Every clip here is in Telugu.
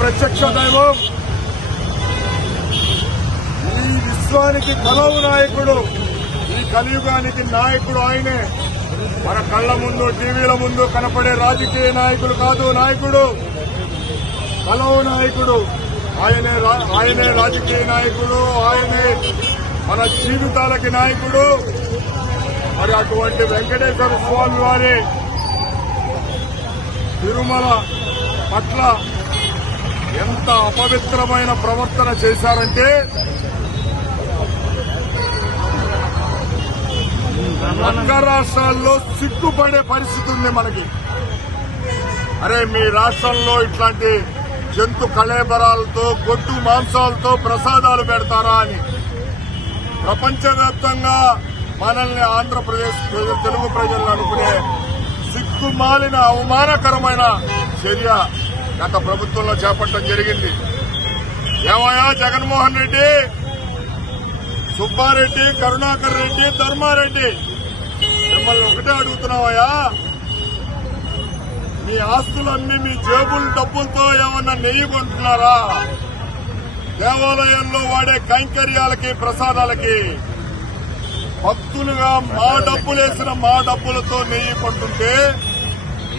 ప్రత్యక్ష దైవం, ఈ విశ్వానికి కలవు నాయకుడు, ఈ కలియుగానికి నాయకుడు ఆయనే. మన కళ్ల ముందు టీవీల ముందు కనపడే రాజకీయ నాయకుడు కాదు నాయకుడు, కలవు నాయకుడు ఆయనే రాజకీయ నాయకుడు, ఆయనే మన జీవితాలకి నాయకుడు. మరి అటువంటి వెంకటేశ్వర స్వామి వారి తిరుమల పట్ల ఎంత అపవిత్రమైన ప్రవర్తన చేశారంటే పక్క రాష్ట్రాల్లో సిగ్గుపడే పరిస్థితి ఉంది మనకి. అరే మీ రాష్ట్రంలో ఇట్లాంటి జంతు కళేబరాలతో గొడ్డు మాంసాలతో ప్రసాదాలు పెడతారా అని ప్రపంచవ్యాప్తంగా మనల్ని ఆంధ్రప్రదేశ్ తెలుగు ప్రజలను అనుకునే సిగ్గుమాలిన అవమానకరమైన చర్య గత ప్రభుత్వంలో చేపట్టడం జరిగింది. ఏమయ్యా జగన్మోహన్ రెడ్డి, సుబ్బారెడ్డి, కరుణాకర్ రెడ్డి, ధర్మారెడ్డి, మిమ్మల్ని ఒకటే అడుగుతున్నావయ్యా, మీ ఆస్తులన్నీ మీ జేబుల డబ్బులతో ఏమన్నా నెయ్యి కొంటున్నారా? దేవాలయంలో వాడే కైంకర్యాలకి ప్రసాదాలకి భక్తులుగా మా డబ్బులేసిన మా డబ్బులతో నెయ్యి కొంటుంటే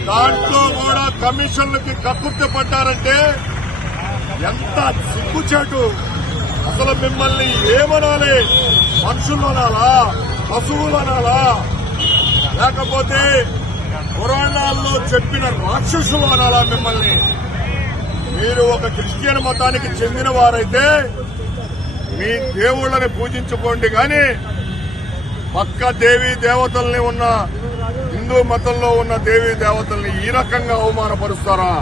దాంట్లో కూడా కమిషన్లకి కక్కుర్తి పడ్డారంటే ఎంత సిగ్గుచేటు. అసలు మిమ్మల్ని ఏమనాలి? మనుషులు అనాలా, పశువులు అనాలా, లేకపోతే పురాణాల్లో చెప్పిన రాక్షసులు అనాలా మిమ్మల్ని? మీరు ఒక క్రిస్టియన్ మతానికి చెందిన వారైతే మీ దేవుళ్ళని పూజించుకోండి, కానీ పక్క దేవీ దేవతల్ని ఉన్న హిందూ మతంలో ఉన్న దేవీ దేవతల్ని ఈ రకంగా అవమానపరుస్తారా?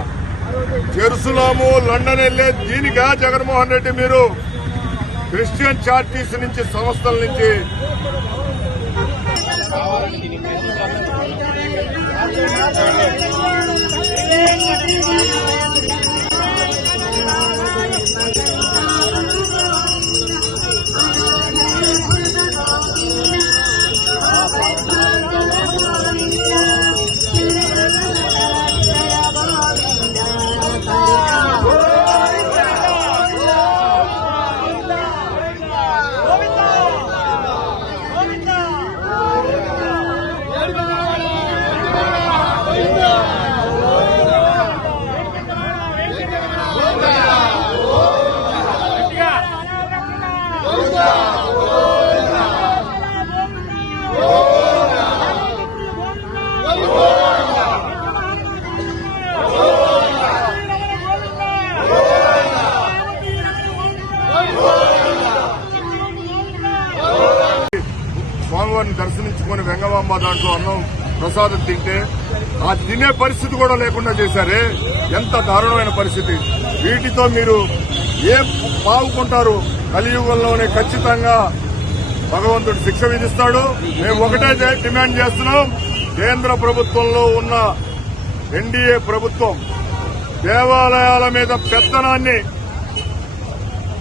జెరూసలేము, లండన్ వెళ్లే దీనిగా జగన్మోహన్ రెడ్డి మీరు క్రిస్టియన్ చారిటీస్ నుంచి, సంస్థల నుంచి స్వామివారిని దర్శించుకుని వెంగమాంబ దాంట్లో అన్నం ప్రసాదం తింటే ఆ తినే పరిస్థితి కూడా లేకుండా చేశారే, ఎంత దారుణమైన పరిస్థితి. వీటితో మీరు ఏం పావుకుంటారు? కలియుగంలోనే ఖచ్చితంగా భగవంతుడు శిక్ష విధిస్తాడు. మేము ఒకటే డిమాండ్ చేస్తున్నాం, కేంద్ర ప్రభుత్వంలో ఉన్న ఎన్డీఏ ప్రభుత్వం దేవాలయాల మీద పెత్తనాన్ని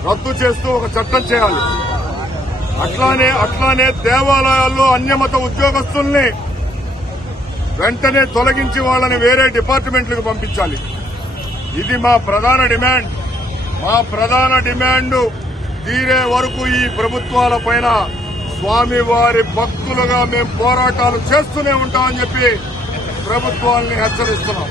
రద్దు చేస్తూ ఒక చట్టం చేయాలి. అట్లానే దేవాలయాల్లో అన్యమత ఉద్యోగస్తుల్ని వెంటనే తొలగించి వాళ్ళని వేరే డిపార్ట్మెంట్లకు పంపించాలి. ఇది మా ప్రధాన డిమాండ్. మా ప్రధాన డిమాండ్ తీరే వరకు ఈ ప్రభుత్వాలపైన స్వామివారి భక్తులుగా మేము పోరాటాలు చేస్తూనే ఉంటామని చెప్పి ప్రభుత్వాల్ని హెచ్చరిస్తున్నాం.